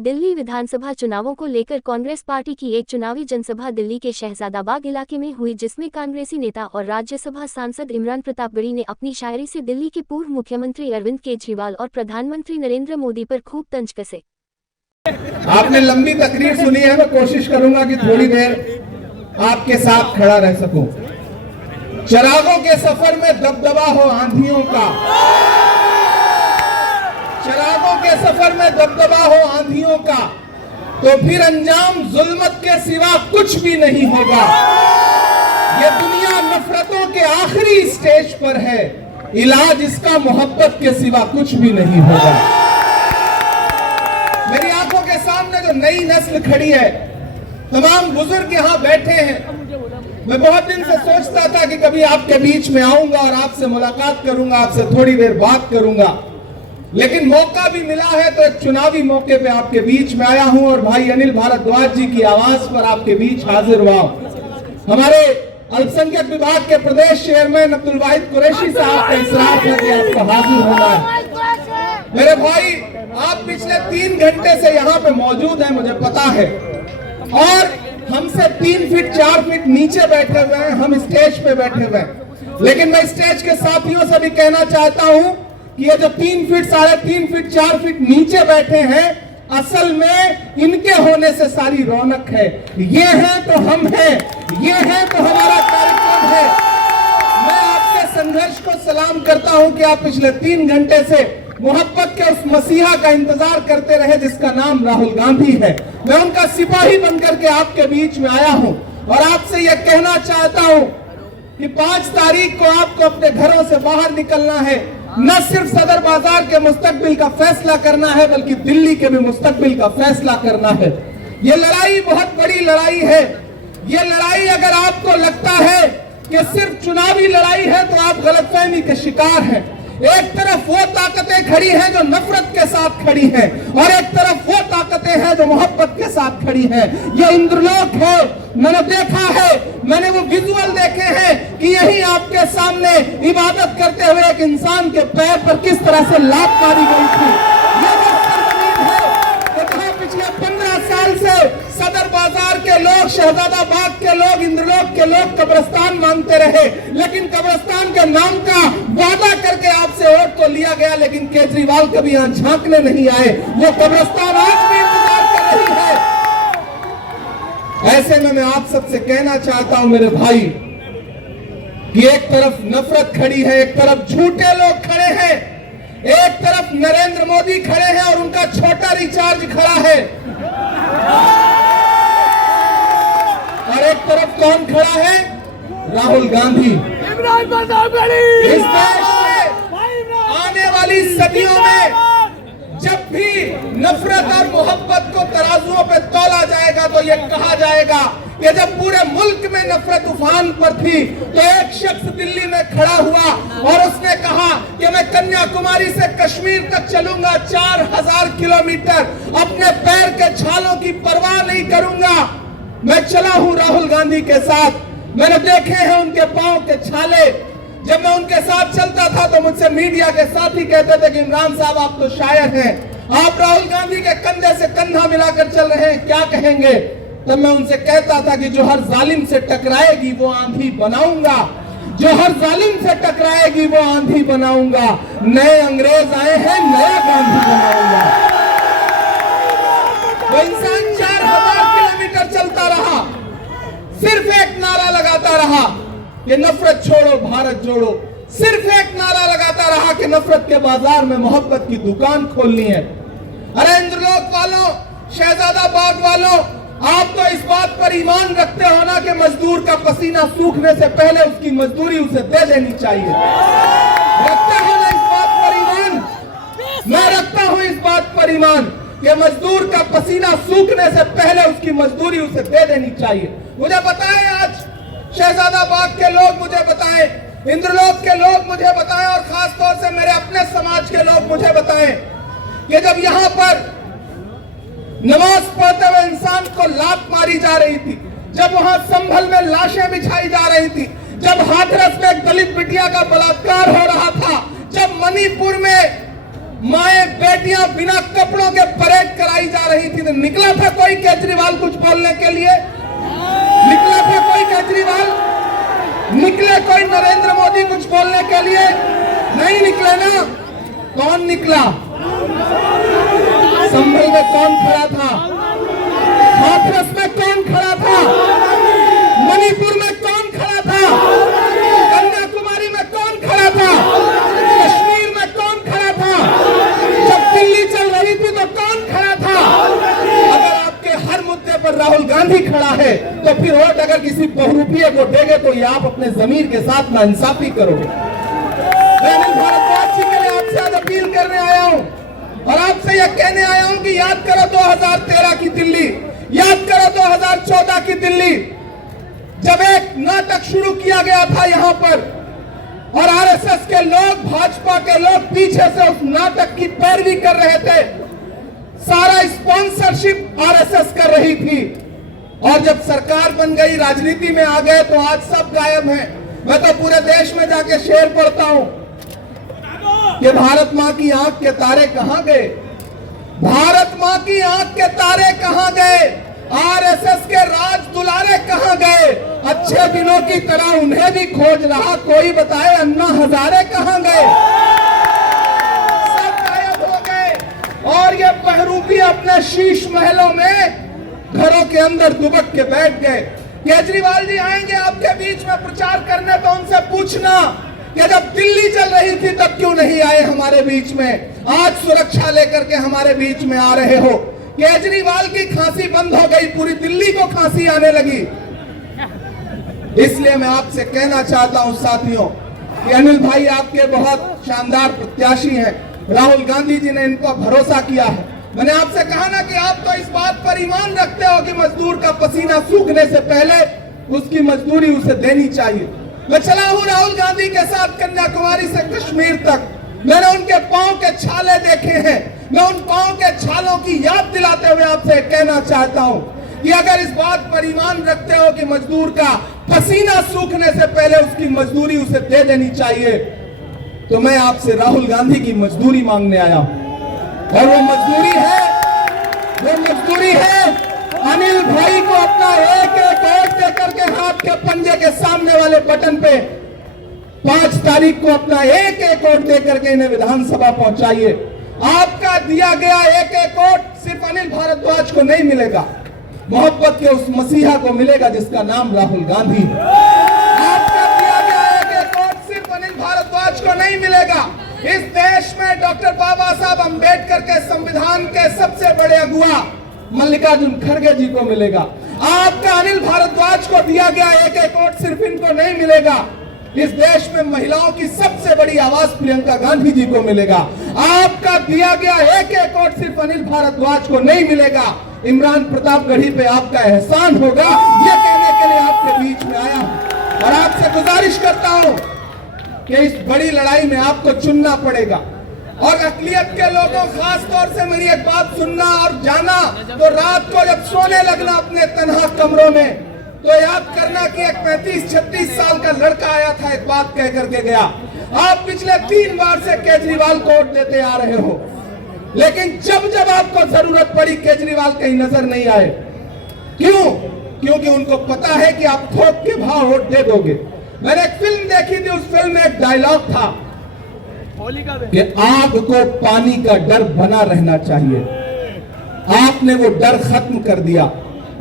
दिल्ली विधानसभा चुनावों को लेकर कांग्रेस पार्टी की एक चुनावी जनसभा दिल्ली के शहजादाबाग इलाके में हुई, जिसमें कांग्रेसी नेता और राज्यसभा सांसद इमरान प्रतापगढ़ी ने अपनी शायरी से दिल्ली के पूर्व मुख्यमंत्री अरविंद केजरीवाल और प्रधानमंत्री नरेंद्र मोदी पर खूब तंज कसे। आपने लंबी तकरीर सुनी है, मैं कोशिश करूंगा कि थोड़ी देर आपके साथ खड़ा रह सकूं। चिरागों के सफर में दबदबा हो आंधियों का, चिरागों के सफर में दबदबा हो आंधियों का, तो फिर अंजाम जुल्मत के सिवा कुछ भी नहीं होगा। ये दुनिया नफरतों के आखिरी स्टेज पर है, इलाज इसका मोहब्बत के सिवा कुछ भी नहीं होगा। मेरी आंखों के सामने जो नई नस्ल खड़ी है, तमाम बुजुर्ग यहाँ बैठे हैं। मैं बहुत दिन से सोचता था कि कभी आपके बीच में आऊंगा और आपसे मुलाकात करूंगा, आपसे थोड़ी देर बात करूंगा, लेकिन मौका भी मिला है तो एक चुनावी मौके पे आपके बीच में आया हूं और भाई अनिल भारद्वाज जी की आवाज पर आपके बीच हाजिर हुआ। हमारे अल्पसंख्यक विभाग के प्रदेश चेयरमैन अब्दुल वाहिद कुरैशी साहब का इसरार है कि आपको हाजिर होना है। मेरे भाई, आप पिछले 3 घंटे से यहाँ पे मौजूद हैं, मुझे पता है, और हमसे 3 फीट 4 फीट नीचे बैठे हुए हैं, हम स्टेज पे बैठे हुए हैं। लेकिन मैं स्टेज के साथियों से भी कहना चाहता हूं कि ये जो 3 फीट 3.5 फीट 4 फीट नीचे बैठे हैं, असल में इनके होने से सारी रौनक है। ये हैं तो हम हैं, ये हैं तो हमारा कार्यक्रम है। मैं आपके संघर्ष को सलाम करता हूं कि आप पिछले 3 घंटे से मोहब्बत के उस मसीहा का इंतजार करते रहे जिसका नाम राहुल गांधी है। मैं उनका सिपाही बनकर के आपके बीच में आया हूं और आपसे यह कहना चाहता हूं कि 5 तारीख को आपको अपने घरों से बाहर निकलना है। न सिर्फ सदर बाजार के मुस्तकबिल का फैसला करना है, बल्कि दिल्ली के भी मुस्तकबिल का फैसला करना है। ये लड़ाई बहुत बड़ी लड़ाई है। ये लड़ाई अगर आपको लगता है कि सिर्फ चुनावी लड़ाई है तो आप गलतफहमी के शिकार हैं। एक तरफ वो ताकतें खड़ी हैं जो नफरत के साथ खड़ी हैं और एक तरफ वो ताकतें हैं जो मोहब्बत के साथ खड़ी हैं। ये इंद्रलोक है। मैंने देखा है, मैंने वो विजुअल देखे हैं कि यही आपके सामने इबादत करते हुए एक इंसान के पैर पर किस तरह से लात मारी गई थी। ये वो सरजमीन है जहां पिछले 15 साल से सदर बाजार के लोग, शहजादाबाग के लोग, इंद्रलोक के लोग कब्रिस्तान मांगते रहे, लेकिन कब्रिस्तान के नाम का वादा करके आपसे वोट तो लिया गया, लेकिन केजरीवाल कभी यहाँ झांकने नहीं आए। वो कब्रिस्तान आज भी इंतजार कर रही है। ऐसे में मैं आप सबसे कहना चाहता हूं मेरे भाई कि एक तरफ नफरत खड़ी है, एक तरफ झूठे लोग खड़े हैं, एक तरफ नरेंद्र मोदी खड़े हैं और उनका छोटा रिचार्ज खड़ा है, और एक तरफ कौन खड़ा है? राहुल गांधी। इस देश में आने वाली सदियों में जब भी नफरत और मोहब्बत को तराजुओं पे तौला जाएगा तो ये कहा जाएगा कि जब पूरे मुल्क में नफरत उफान पर थी तो एक शख्स दिल्ली में खड़ा हुआ और उसने कहा कि मैं कन्याकुमारी से कश्मीर तक चलूंगा 4000 किलोमीटर, अपने पैर के छालों की परवाह नहीं करूंगा। मैं चला हूं राहुल गांधी के साथ, मैंने देखे हैं उनके पांव के छाले। जब मैं उनके साथ चलता था तो मुझसे मीडिया के साथी कहते थे कि इमरान साहब आप तो शायर हैं, आप राहुल गांधी के कंधे से कंधा मिलाकर चल रहे हैं, क्या कहेंगे? तब मैं उनसे कहता था कि जो हर जालिम से टकराएगी वो आंधी बनाऊंगा, जो हर जालिम से टकराएगी वो आंधी बनाऊंगा। नए अंग्रेज आए हैं, नया गांधी बनाऊंगा। वो इंसान 4000 किलोमीटर चलता रहा, सिर्फ एक नारा लगाता रहा कि नफरत छोड़ो भारत जोड़ो, सिर्फ एक नारा लगाता रहा कि नफरत के बाजार में मोहब्बत की दुकान खोलनी है। अरे इंद्रलोक वालों, शहजादाबाग वालों, आप तो इस बात पर ईमान रखते हो ना कि मजदूर का पसीना सूखने से पहले उसकी मजदूरी उसे दे देनी चाहिए। रखते हो ना इस बात पर ईमान? मैं रखता हूं इस बात पर ईमान कि मजदूर का पसीना सूखने से पहले उसकी मजदूरी उसे दे देनी चाहिए। मुझे बताएं, आज शहजादाबाद के लोग मुझे बताएं, इंद्रलोक के लोग मुझे बताएं, और खास तौर से मेरे अपने समाज के लोग मुझे बताएं कि जब यहाँ पर नमाज पढ़ते हुए इंसान को लात मारी जा रही थी, जब वहां संभल में लाशें बिछाई जा रही थी, जब हाथरस में एक दलित बिटिया का बलात्कार हो रहा था, जब मणिपुर में माएं बेटियां बिना कपड़ों के परेड कराई जा रही थी, निकला था कोई केजरीवाल कुछ बोलने के लिए? निकला था कोई केजरीवाल? निकले कोई नरेंद्र मोदी कुछ बोलने के लिए? नहीं निकले ना। कौन निकला? संभल में कौन खड़ा था? हाथरस में कौन खड़ा था? मणिपुर में कौन खड़ा था? कन्याकुमारी में कौन खड़ा था? कश्मीर में कौन खड़ा था? जब दिल्ली चल रही थी तो कौन खड़ा था? अगर आपके हर मुद्दे पर राहुल गांधी खड़ा है तो फिर वोट अगर किसी बहुरूपीय को देंगे तो ये आप अपने जमीर के साथ नाइंसाफी करोगे। मैं अनिल भारद्वाज जी के लिए आपसे आज अपील करने आया हूं और आपसे यह कहने आया हूं कि याद करो 2013 की दिल्ली, याद करो 2014 की दिल्ली, जब एक नाटक शुरू किया गया था यहां पर और आरएसएस के लोग, भाजपा के लोग पीछे से उस नाटक की पैरवी कर रहे थे। सारा स्पॉन्सरशिप आरएसएस कर रही थी और जब सरकार बन गई, राजनीति में आ गए तो आज सब गायब हैं। मैं तो पूरे देश में जाके शेर पढ़ता हूं कि भारत मां की आंख के तारे कहां गए? भारत मां की आंख के तारे कहां गए? आरएसएस के राज दुलारे कहां गए? अच्छे दिनों की तरह उन्हें भी खोज रहा कोई, बताए अन्ना हजारे कहां गए? सब गायब हो गए और ये बहरूपी अपने शीश महलों में घरों के अंदर दुबक के बैठ गए। केजरीवाल जी आएंगे आपके बीच में प्रचार करने तो उनसे पूछना कि जब दिल्ली चल रही थी तब क्यों नहीं आए हमारे बीच में? आज सुरक्षा लेकर के हमारे बीच में आ रहे हो। केजरीवाल की खांसी बंद हो गई, पूरी दिल्ली को खांसी आने लगी। इसलिए मैं आपसे कहना चाहता हूं साथियों कि अनिल भाई आपके बहुत शानदार प्रत्याशी हैं। राहुल गांधी जी ने इनको भरोसा किया है। मैंने आपसे कहा ना कि आप तो इस बात पर ईमान रखते हो कि मजदूर का पसीना सूखने से पहले उसकी मजदूरी उसे देनी चाहिए। मैं चला हूं राहुल गांधी के साथ कन्याकुमारी से कश्मीर तक। मैंने उनके पांव के छाले देखे हैं। मैं उन पांव के छालों की याद दिलाते हुए आपसे कहना चाहता हूं कि अगर इस बात पर ईमान रखते हो कि मजदूर का पसीना सूखने से पहले उसकी मजदूरी उसे दे देनी चाहिए, तो मैं आपसे राहुल गांधी की मजदूरी मांगने आया हूं। और वो मजदूरी है अनिल भाई को अपना एक एक वोट देकर के हाथ के पंजे के सामने वाले बटन पे 5 तारीख को अपना एक एक वोट देकर के इन्हें विधानसभा पहुंचाइए। आपका दिया गया एक एक वोट सिर्फ अनिल भारद्वाज को नहीं मिलेगा, मोहब्बत के उस मसीहा को मिलेगा जिसका नाम राहुल गांधी है। आपका दिया गया एक एक वोट सिर्फ अनिल भारद्वाज को नहीं मिलेगा, इस देश में डॉक्टर बाबा साहब अंबेडकर के संविधान के सबसे बड़े अगुआ मल्लिकार्जुन खड़गे जी को मिलेगा। आपका अनिल भारद्वाज को दिया गया एक एक वोट सिर्फ इनको नहीं मिलेगा, इस देश में महिलाओं की सबसे बड़ी आवाज प्रियंका गांधी जी को मिलेगा। आपका दिया गया एक एक वोट सिर्फ अनिल भारद्वाज को नहीं मिलेगा, इमरान प्रतापगढ़ी पे आपका एहसान होगा। ये कहने के लिए आपके बीच में आया हूं और आपसे गुजारिश करता हूं कि इस बड़ी लड़ाई में आपको चुनना पड़ेगा। और अकलियत के लोगों, खास तौर से मेरी एक बात सुनना और जाना, तो रात को जब सोने लगना अपने तन्हा कमरों में, तो याद करना कि एक 35-36 साल का लड़का आया था, एक बात कह करके गया। आप पिछले 3 बार से केजरीवाल को वोट देते आ रहे हो, लेकिन जब जब आपको जरूरत पड़ी केजरीवाल कहीं नजर नहीं आए। क्यों? क्योंकि उनको पता है कि आप थोक के भाव वोट दे दोगे। मैंने एक फिल्म देखी थी, उस फिल्म में एक डायलॉग था कि आग को पानी का डर बना रहना चाहिए। आपने वो डर खत्म कर दिया।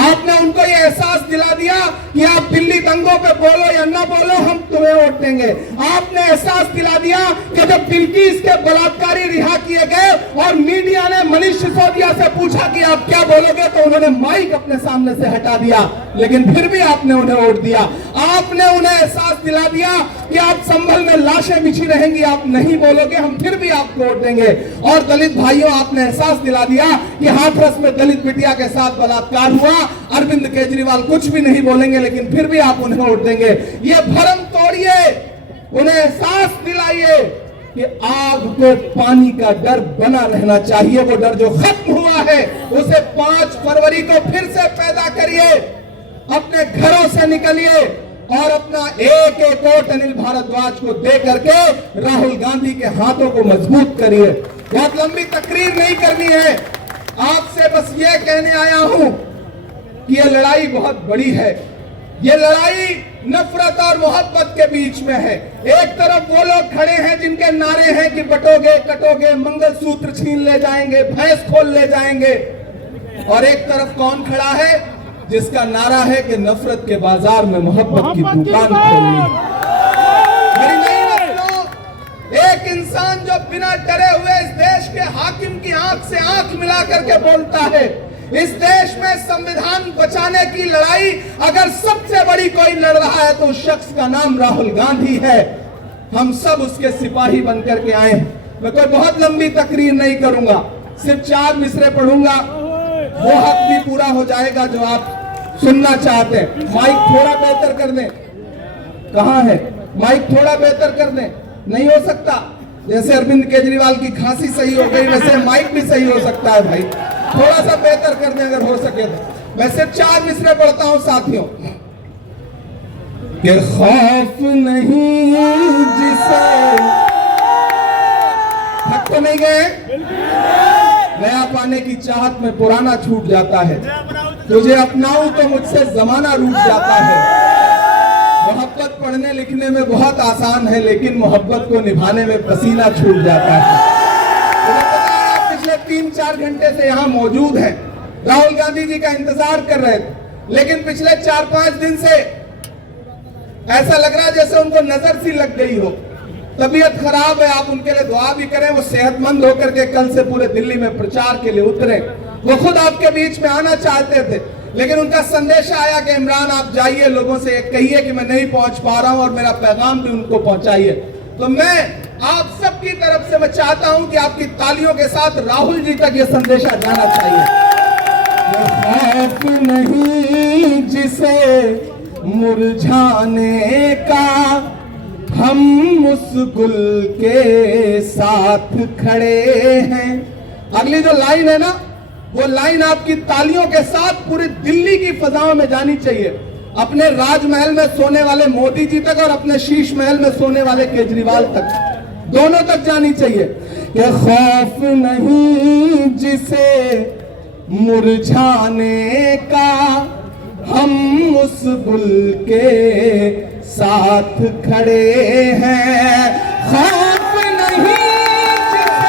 आपने उनको ये एहसास दिला दिया कि आप दिल्ली दंगों पे बोलो या ना बोलो, हम तुम्हें वोट देंगे। आपने एहसास दिला दिया कि जब बिल्किस के बलात्कारी रिहा किए गए और मीडिया ने मनीष सिसोदिया से पूछा कि आप क्या बोलोगे, तो उन्होंने माइक अपने सामने से हटा दिया, लेकिन फिर भी आपने उन्हें वोट दिया। आपने उन्हें एहसास दिला दिया कि आप संभल में लाशें बिछी रहेंगी, आप नहीं बोलोगे, हम फिर भी आपको वोट देंगे। और दलित भाइयों, आपने एहसास दिला दिया कि हाथरस में दलित बिटिया के साथ बलात्कार हुआ, अरविंद केजरीवाल कुछ भी नहीं बोलेंगे, लेकिन फिर भी आप उन्हें वोट देंगे। ये भ्रम तोड़िए, उन्हें एहसास दिलाइए कि आग को पानी का डर बना रहना चाहिए। वो डर जो खत्म हुआ है उसे 5 फरवरी को फिर से पैदा करिए। अपने घरों से निकलिए और अपना एक एक वोट अनिल भारद्वाज को दे करके राहुल गांधी के हाथों को मजबूत करिए। बहुत लंबी तकरीर नहीं करनी है, आपसे बस ये कहने आया हूं कि यह लड़ाई बहुत बड़ी है। ये लड़ाई नफरत और मोहब्बत के बीच में है। एक तरफ वो लोग खड़े हैं जिनके नारे हैं कि बटोगे कटोगे, मंगलसूत्र छीन ले जाएंगे, भैंस खोल ले जाएंगे, और एक तरफ कौन खड़ा है जिसका नारा है कि नफरत के बाजार में मोहब्बत की दुकान खोलनी है। मेरी नई नस्लों, एक इंसान जो बिना डरे हुए इस देश के हाकिम की आंख से आंख मिला करके बोलता है, इस देश में संविधान बचाने की लड़ाई अगर सबसे बड़ी कोई लड़ रहा है तो उस शख्स का नाम राहुल गांधी है। हम सब उसके सिपाही बनकर के आए हैं। मैं कोई बहुत लंबी तकरीर नहीं करूंगा, सिर्फ 4 मिसरे पढ़ूंगा, वो हक भी पूरा हो जाएगा जो आप सुनना चाहते हैं। माइक थोड़ा बेहतर कर दें। कहां है माइक? थोड़ा बेहतर कर दें। नहीं हो सकता? जैसे अरविंद केजरीवाल की खांसी सही हो गई वैसे माइक भी सही हो सकता है भाई, थोड़ा सा बेहतर कर दें अगर हो सके तो। मैं सिर्फ 4 मिसरे पढ़ता हूं साथियों। कि खौफ नहीं जिसे, थक तो नहीं गए? नया पाने की चाहत में पुराना छूट जाता है, तुझे अपनाऊं तो मुझसे जमाना रूठ जाता है। मोहब्बत पढ़ने लिखने में बहुत आसान है, लेकिन मोहब्बत को निभाने में पसीना छूट जाता है। तुम्हें पता है आप पिछले 3-4 घंटे से यहाँ मौजूद हैं, राहुल गांधी जी का इंतजार कर रहे थे, लेकिन पिछले 4-5 दिन से ऐसा लग रहा है जैसे उनको नजर सी लग गई हो, तबीयत खराब है। आप उनके लिए दुआ भी करें, वो सेहतमंद होकर के कल से पूरे दिल्ली में प्रचार के लिए उतरे। वो खुद आपके बीच में आना चाहते थे, लेकिन उनका संदेश आया कि इमरान आप जाइए, लोगों से कहिए कि मैं नहीं पहुंच पा रहा हूं और मेरा पैगाम भी उनको पहुंचाइए। तो मैं आप सबकी तरफ से मैं चाहता हूं कि आपकी तालियों के साथ राहुल जी तक ये संदेशा जाना चाहिए। खौफ नहीं जिसे मुरझाने का, हम उस गुल के साथ खड़े हैं। अगली जो लाइन है ना, वो लाइन आपकी तालियों के साथ पूरी दिल्ली की फजाओं में जानी चाहिए, अपने राजमहल में सोने वाले मोदी जी तक और अपने शीश महल में सोने वाले केजरीवाल तक, दोनों तक जानी चाहिए कि खौफ नहीं जिसे मुरझाने का, हम उस गुल के साथ खड़े हैं। खौफ नहीं जिसे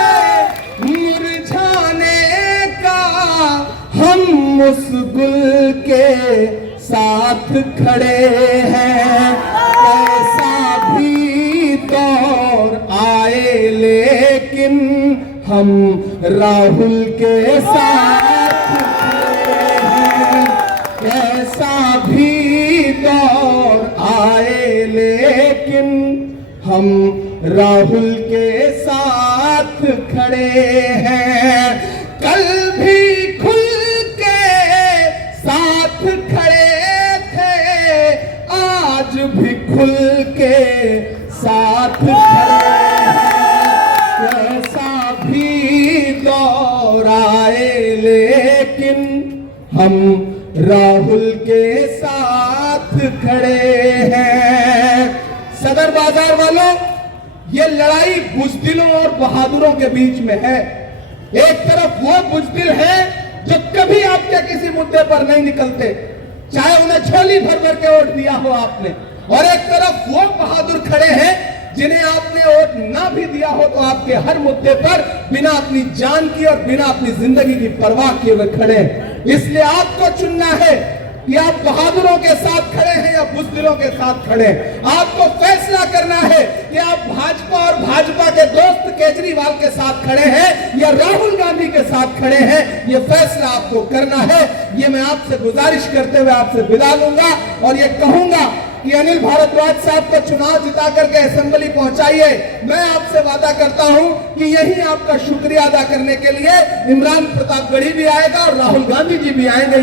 मुरझाने का, हम उस गुल के साथ खड़े हैं। कैसा भी दौर आए लेकिन हम राहुल के साथ खड़े हैं। कैसा भी दौर आए लेकिन हम राहुल के साथ खड़े हैं। कल भी खुल के साथ खड़े थे, आज भी खुल के साथ खड़े हैं। कैसा भी दौर आए लेकिन हम राहुल के साथ खड़े हैं। सदर बाजार वालों, ये लड़ाई बुजदिलों और बहादुरों के बीच में है। एक तरफ वो बुजदिल है जो कभी आपके किसी मुद्दे पर नहीं निकलते, चाहे उन्हें झोली भर भर के वोट दिया हो आपने, और एक तरफ वो बहादुर खड़े हैं जिन्हें आपने वोट ना भी दिया हो तो आपके हर मुद्दे पर बिना अपनी जान की और बिना अपनी जिंदगी की परवाह किए हुए खड़े हैं। इसलिए आपको चुनना है कि आप बहादुरों के साथ खड़े हैं या बुजदिलों के साथ खड़े हैं। आपको फैसला करना है कि आप भाजपा और भाजपा के दोस्त केजरीवाल के साथ खड़े हैं या राहुल गांधी के साथ खड़े हैं। ये फैसला आपको करना है। ये मैं आपसे गुजारिश करते हुए आपसे विदा लूंगा और ये कहूंगा कि अनिल भारद्वाज साहब को चुनाव जिता करके असेंबली पहुंचाइए। मैं आपसे वादा करता हूं कि यही आपका शुक्रिया अदा करने के लिए इमरान प्रतापगढ़ी भी आएगा और राहुल गांधी जी भी आएंगे।